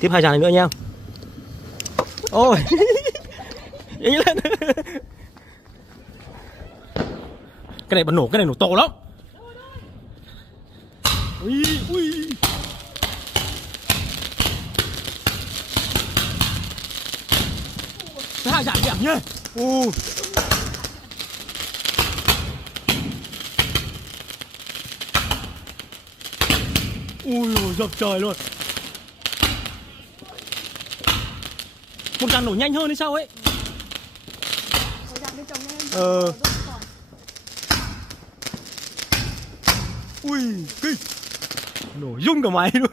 Tiếp 2 dàn này nữa nha. Ôi. Nhanh lên. Cái này nổ to lắm. Ui ui. Hai dàn đẹp nhá. Ui dập trời luôn. Một dàn nổ nhanh hơn hay sao ấy. Ui kinh. Nổ rung cả máy luôn.